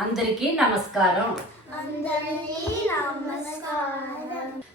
అందరికీ నమస్కారం.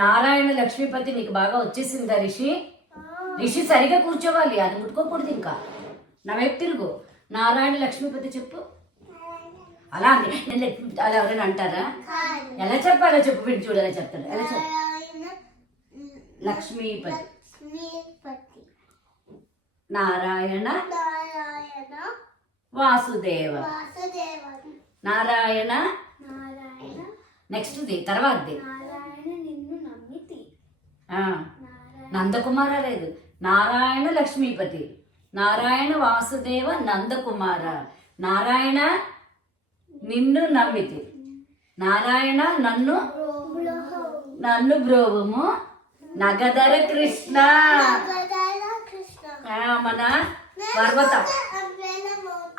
నారాయణ లక్ష్మీపతి నీకు బాగా వచ్చేసిందా రిషి? రిషి సరిగా కూర్చోవాలి, అది ముట్టుకోకూడదు. ఇంకా నా వైపు తిరుగు. నారాయణ లక్ష్మీపతి చెప్పు. అలా అలా ఎవరైనా అంటారా? ఎలా చెప్పాలో చెప్పు. వీడు చూడు ఎలా చెప్తాడు. ఎలా చెప్పు. లక్ష్మీపతి నారాయణ వాసుదేవ నారాయణ. నెక్స్ట్ తర్వాతది నందకుమార లేదు. నారాయణ లక్ష్మీపతి, నారాయణ వాసుదేవ నందకుమార, నారాయణ నిన్ను నమ్మితి, నారాయణ నన్ను బ్రోవము, నగధర కృష్ణ. మన పర్వతం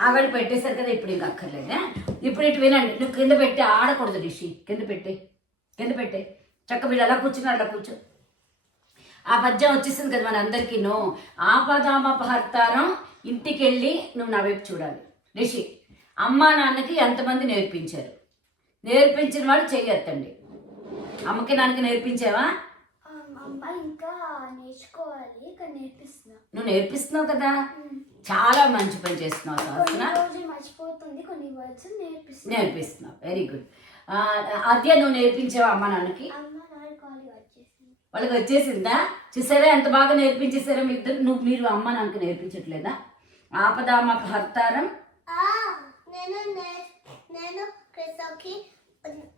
ఆవిడ పెట్టేశారు కదా, ఇప్పుడు ఇంకా అక్కర్లేదా? ఇప్పుడు ఇటు వినండి. నువ్వు కింద పెట్టి ఆడకూడదు రిషి. కింద పెట్టే చక్క. వీళ్ళు అలా కూర్చున్నారు, అలా కూర్చో. ఆ పద్యం వచ్చేసింది కదా మన అందరికీ. ఆపదామపహర్తారం. ఇంటికి వెళ్ళి నువ్వు నా వైపు చూడాలి రిషి. అమ్మా నాన్నకి ఎంతమంది నేర్పించారు? నేర్పించిన వాడు చెయ్యొద్దండి. అమ్మకి నాన్నకి నేర్పించావా? ఇంకా నేర్చుకోవాలి, నువ్వు నేర్పిస్తున్నావు కదా, చాలా మంచి పని చేస్తున్నావు. నేర్పిస్తున్నావు, వెరీ గుడ్. అదే నువ్వు నేర్పించావా అమ్మ నాన్నకి? వాళ్ళకి వచ్చేసిందా? చూసారా ఎంత బాగా నేర్పించేసారా మీ ఇద్దరు. మీరు అమ్మ నాన్నకి నేర్పించట్లేదా? ఆపదామపహర్తారం.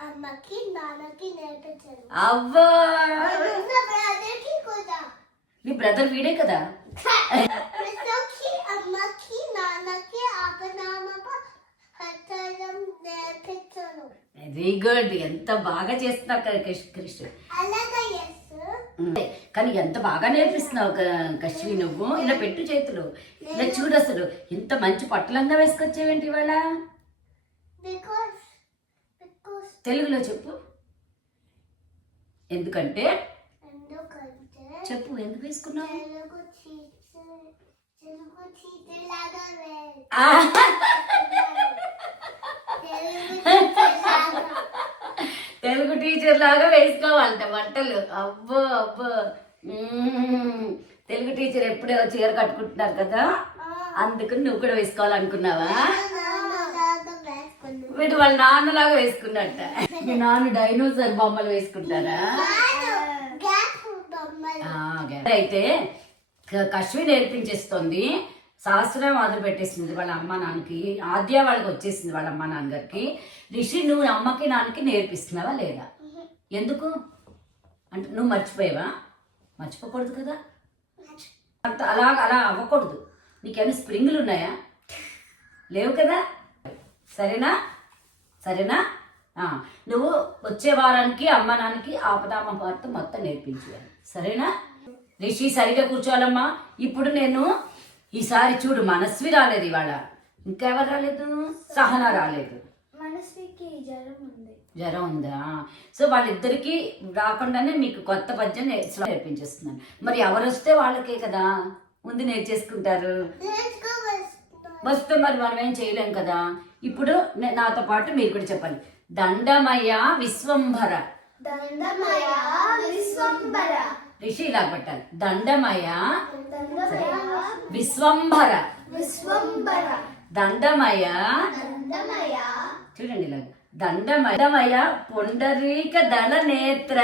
అమ్మకి నాన్నకి నేర్పించారు. అవ్వా, నీ బ్రదర్ వీడే కదా. అమ్మకి నాన్నకి వెరీ గుడ్. ఎంత బాగా చేస్తున్నావు కదా కృష్ణ. కానీ ఎంత బాగా నేర్పిస్తున్నావు కశ్వి నువ్వు. ఇలా పెట్టు చేతులు. ఇలా చూడు, అసలు ఎంత మంచి పట్టలంగా వేసుకొచ్చేవేంటి ఇవాళ. తెలుగులో చెప్పు. ఎందుకంటే చెప్పు, ఎందుకు వేసుకున్నావు? తెలుగు టీచర్ లాగా వేసుకోవాలంట బట్టలు. అబ్బో అబ్బో. తెలుగు టీచర్ ఎప్పుడే చీర కట్టుకుంటున్నారు కదా, అందుకని నువ్వు కూడా వేసుకోవాలనుకున్నావా? వీడు వాళ్ళ నాన్నలాగా వేసుకున్నట్ట. మీ నాన్న డైనోసార్ బొమ్మలు వేసుకుంటారా? అయితే కశ్వి నేర్పించేస్తుంది. శాస్త్రం మొదలు పెట్టేసింది వాళ్ళ అమ్మ నాన్నకి. ఆద్య వాళ్ళకి వచ్చేసింది వాళ్ళ అమ్మ నాన్నగారికి. రిషి నువ్వు అమ్మకి నాన్నకి నేర్పిస్తున్నావా లేదా? ఎందుకు అంటే నువ్వు మర్చిపోయావా? మర్చిపోకూడదు కదా, అలా అవ్వకూడదు. నీకేమైనా స్ప్రింగులు ఉన్నాయా? లేవు కదా. సరేనా? నువ్వు వచ్చే వారానికి అమ్మ నాన్నకి ఆపదామపహర్తారం మొత్తం నేర్పించాలి. సరేనా? రిషి సరిగా కూర్చోవాలమ్మా. ఇప్పుడు నేను ఈసారి చూడు, మనస్వి రాలేదు ఇవాళ. ఇంకెవరు రాలేదు? సహన రాలేదు. జ్వరం ఉందా? సో వాళ్ళిద్దరికి రాకుండానే మీకు కొత్త పద్యం నేర్పించేస్తున్నాను. మరి ఎవరు వస్తే వాళ్ళకే కదా ముందు నేర్చేసుకుంటారు. వస్తే మరి మనం ఏం చేయలేం కదా. ఇప్పుడు నాతో పాటు మీరు కూడా చెప్పాలి. దండమయ విశ్వంభర. రిషి ఇలా పెట్టాలి. దండమయ విశ్వంభర. దండమయ చూడండి ఇలా. దండమయ పొండరీక దళ నేత్ర.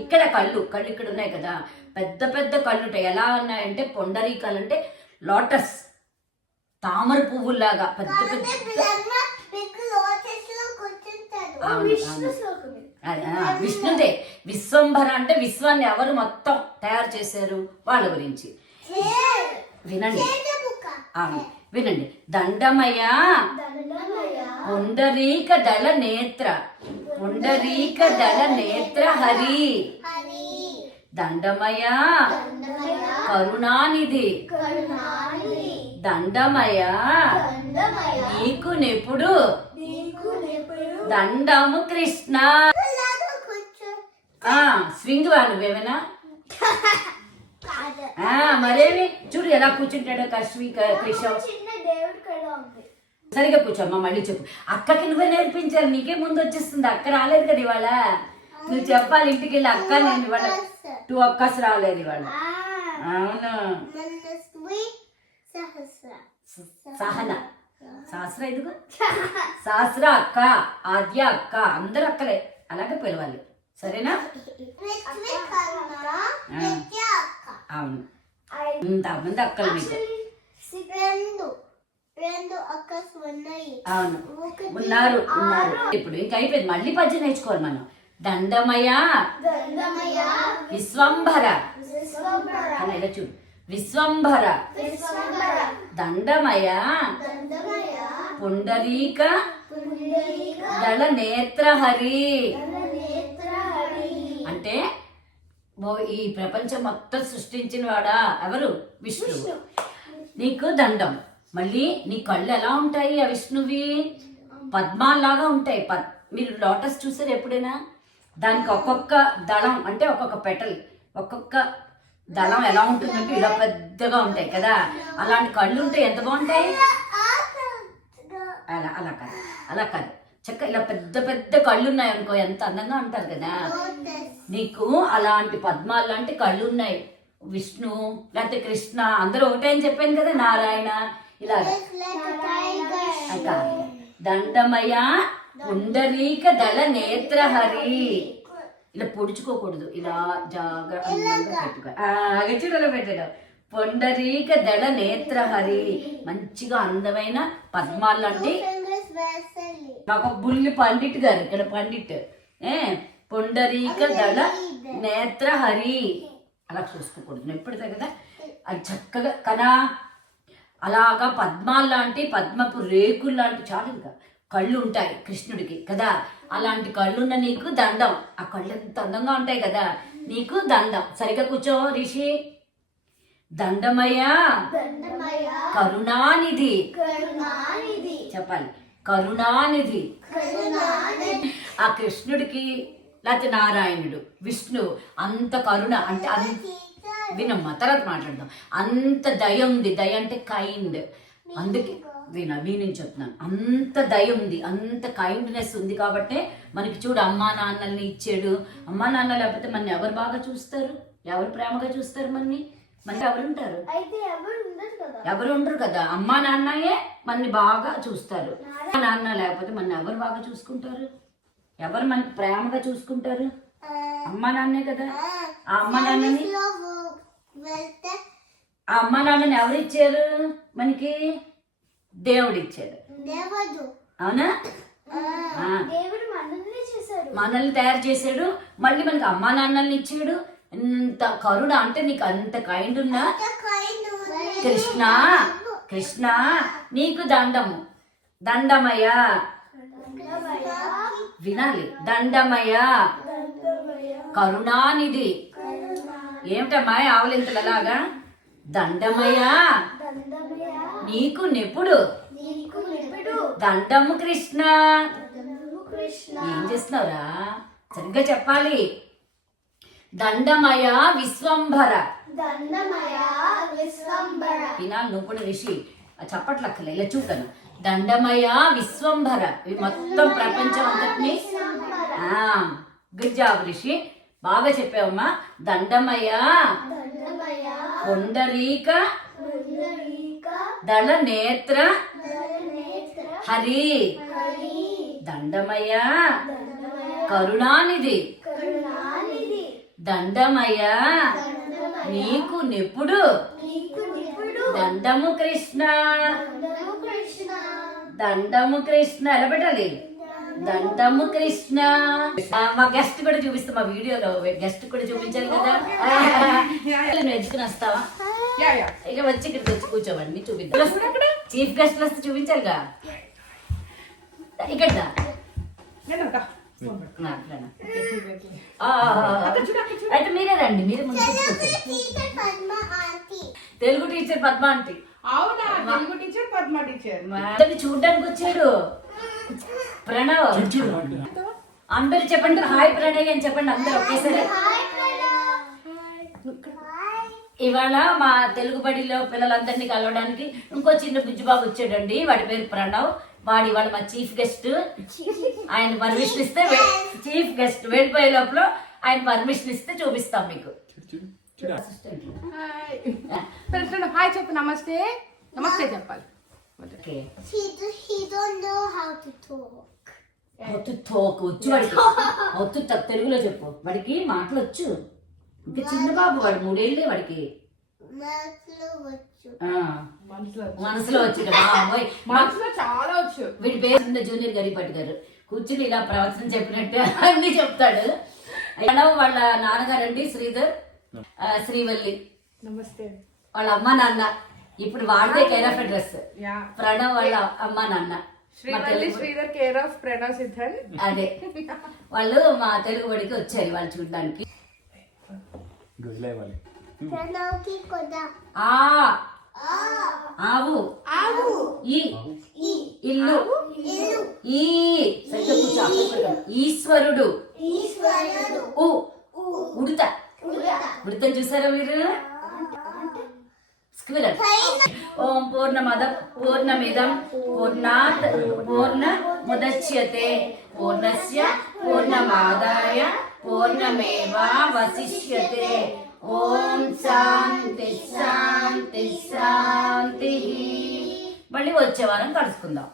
ఇక్కడ కళ్ళు ఇక్కడ ఉన్నాయి కదా, పెద్ద పెద్ద కళ్ళు ఉంటాయి. ఎలా ఉన్నాయంటే పొండరీకాలు అంటే లోటస్, తామర పువ్వులాగా పెద్ద పెద్ద. విష్ణుదే. విశ్వంభర అంటే విశ్వాన్ని ఎవరు మొత్తం తయారు చేశారు వాళ్ళ గురించి. వినండి. దండమయ పుండరీక దళ నేత్ర. పుండరీక దళ నేత్ర హరి. దండమయ కరుణానిధి. దండమయ నీకు నెప్పుడు దండము కృష్ణ. స్వింగ్ వాళ్ళు ఏమైనా మరేమి చూడు ఎలా కూర్చుంటాడో కృష్ణ. సరిగా కూర్చోమ్మా, మళ్ళీ చెప్పు. అక్కకి నువ్వే నేర్పించాలి, నీకే ముందు వచ్చేస్తుంది. అక్క రాలేదు కదా ఇవాళ, నువ్వు చెప్పాలి ఇంటికి వెళ్ళి. అక్క నేను ఇవాళ 2 అక్కస్ రాలేదు ఇవాళ. అవును, సహన శాస్త్ర ఇదిగో శాస్త్ర అక్క, ఆద్య అక్క, అందరు అక్కలే, అలాగే పిలవాలి, సరేనా? అవును, ఇంతమంది అక్కలు మీకు. అవును, ఉన్నారు. ఇప్పుడు ఇంకా అయిపోయింది, మళ్ళీ పద్యం నేర్చుకోవాలి మనం. దండమయ విశ్వంభర అని ఇలా చూడు. విశ్వంభర దండమయ పుండరీక దళ నేత్రహరి అంటే ఈ ప్రపంచం మొత్తం సృష్టించిన వాడా ఎవరు? విష్ణువు. నీకు దండం. మళ్ళీ నీ కళ్ళు ఎలా ఉంటాయి? ఆ విష్ణువి పద్మాల్లాగా ఉంటాయి. మీరు లోటస్ చూసారు ఎప్పుడైనా? దానికి ఒక్కొక్క దళం అంటే ఒక్కొక్క పెటల్, ఒక్కొక్క దళం ఎలా ఉంటుందంటే ఇలా పెద్దగా ఉంటాయి కదా, అలాంటి కళ్ళు ఉంటాయి. ఎంత బాగుంటాయి! అలా కాదు చక్క ఇలా పెద్ద పెద్ద కళ్ళు ఉన్నాయి అనుకో, ఎంత అందంగా ఉంటారు కదా. నీకు అలాంటి పద్మాలు లాంటి కళ్ళు ఉన్నాయి. విష్ణు లేకపోతే కృష్ణ అందరూ ఒకటే అని చెప్పాను కదా, నారాయణ ఇలా. దండమయ పుండరీక దళ నేత్రహరి. ఇలా పొడుచుకోకూడదు, ఇలా జాగ్రత్తగా పెట్టుకో. చూడలో పెట్టాడు. పుండరీక దళ నేత్రహరి, మంచిగా అందమైన పద్మాలు లాంటి. మాకు బుల్లి పండిట్ గారు ఇక్కడ, పండిట్ పుండరీక దళ నేత్రహరి. అలా చూసుకోకూడదు ఎప్పుడైతే కదా, అది చక్కగా కదా అలాగా పద్మాలు లాంటి, పద్మపు రేకులు లాంటి చాలు ఇంకా కళ్ళు ఉంటాయి కృష్ణుడికి కదా. అలాంటి కళ్ళున్న నీకు దండం. ఆ కళ్ళు ఎంత అందంగా ఉంటాయి కదా, నీకు దండం. సరిగా కూర్చో రిషి. దండమయ కరుణానిధి చెప్పాలి, కరుణానిధి. ఆ కృష్ణుడికి లేకపోతే నారాయణుడు విష్ణు అంత కరుణ అంటే వినమ్మా, తర్వాత మాట్లాడదాం. అంత దయ ఉంది. దయ అంటే కైండ్. అందుకే నేను చెప్తున్నాను, అంత దయ ఉంది, అంత కైండ్నెస్ ఉంది కాబట్టి మనకి చూడు అమ్మా నాన్నల్ని ఇచ్చాడు. అమ్మా నాన్న లేకపోతే మన ఎవరు బాగా చూస్తారు? ఎవరు ప్రేమగా చూస్తారు? మనకి ఎవరు ఉంటారు? ఎవరు ఉండరు కదా. అమ్మా నాన్నయే మనని బాగా చూస్తారు. నాన్న లేకపోతే మన ఎవరు బాగా చూసుకుంటారు? ఎవరు మనకి ప్రేమగా చూసుకుంటారు? అమ్మా నాన్నే కదా. ఆ అమ్మా నాన్నని ఎవరు ఇచ్చారు మనకి? దేవుడు ఇచ్చాడు. అవునా? మనల్ని తయారు చేశాడు, మళ్ళీ మనకి అమ్మా నాన్నల్ని ఇచ్చాడు. ఇంత కరుణ అంటే నీకు అంత కైండ్ ఉన్నా కృష్ణ. కృష్ణ నీకు దండము. దండమయ వినాలి. దండమయ కరుణానిధి. ఏమిటమ్మా ఆవలింతలలాగా? దండమయ నీకు నిపుడు. దండము కృష్ణ. ఏం చేస్తున్నావురా? సరిగ్గా చెప్పాలి. దండమయ విశ్వంభర. వినాలి నువ్వు కూడా రిషి. చప్పట్లక్కలే ఇలా చూడను. దండమయ విశ్వంభర. ఇవి మొత్తం ప్రపంచం అంతటిని. గుడ్ జాబ్ రిషి, బాగా చెప్పావమ్మా. దండమయ పుండరీక దళ నేత్ర హరి. దండమయ కరుణానిధి. దండమయ నీకు నిపుడు. దండము కృష్ణ. దండము కృష్ణ ఎలా పెట్టాలి? దండము కృష్ణ. మా గెస్ట్ కూడా చూపిస్తా, మా వీడియోలో గెస్ట్ కూడా చూపించాలి కదా. నువ్వు ఎత్తుకుని వస్తావా? ఇక వచ్చి ఇక్కడికి వచ్చి కూర్చోవండి, చూపిద్దాం. చీఫ్ గెస్ట్ వస్తే చూపించాలిగా. ఇక్కడ అయితే మీరే రండి, మీరే ముందు. Telugu teacher Padma aunty. అవునా? తెలుగు టీచర్ పద్మ టీచర్ చూడ్డానికి వచ్చాడు. ప్రణవ్ అందరు చెప్పండి హాయ్ ప్రణయ్ అని చెప్పండి అందరు ఒకేసారి. ఇవాళ మా తెలుగు బడిలో పిల్లలందరినీ కలవడానికి ఇంకో చిన్న బుజ్జిబాబు వచ్చాడండి. వాడి పేరు ప్రణవ్. వాడి ఇవాళ మా చీఫ్ గెస్ట్. ఆయన పర్మిషన్ ఇస్తే చీఫ్ గెస్ట్ వెళ్ళిపోయే లోపల ఆయన పర్మిషన్ ఇస్తే చూపిస్తాం మీకు. హాయ్ చెప్పు. నమస్తే. నమస్తే చెప్పాలి. Okay. He don't know how to talk. వచ్చు వాడికి. తెలుగులో చెప్పు. వాడికి మాటలు వచ్చు. ఇంకా చిన్న బాబు వాడు 3 ఏళ్ళే వాడికి. మనసులో వచ్చు. మనసులో వచ్చు బాబోయ్. మనసులో చాలా వచ్చు. వీడి పేరు జూనియర్ గరిపట్టి గారు. కూర్చుని ఇలా ప్రవచనం చెప్పినట్టు అన్ని చెప్తాడు. ప్రణవ్ వాళ్ళ నాన్నగారండి శ్రీధర్, శ్రీవల్లి. నమస్తే. వాళ్ళ అమ్మ నాన్న ఇప్పుడు వాడితే కేర్ ఆఫ్ అడ్రస్. ప్రణవ్ వాళ్ళ అమ్మ నాన్న శ్రీవల్లి శ్రీధర్ కేర్ ఆఫ్ ప్రణవ్ సిద్ధన్. అదే వాళ్ళు మా తెలుగు బడికి వచ్చారు వాళ్ళు చూడడానికి. ప్రణవ్కి కొదా. ఆవు. ఈ ఇల్లు. ఈ ఈశ్వరుడు. ఉడత. ఉడత చూసారా మీరు? స్క్విరల్. ఓం పూర్ణమద పూర్ణమిదం పూర్ణాత్ పూర్ణముదచ్యతే పూర్ణస్య పూర్ణమాదాయ పూర్ణమేవావశిష్యతే. ఓం శాంతి శాంతి శాంతి. మళ్ళీ వచ్చే వారం కలుసుకుందాం.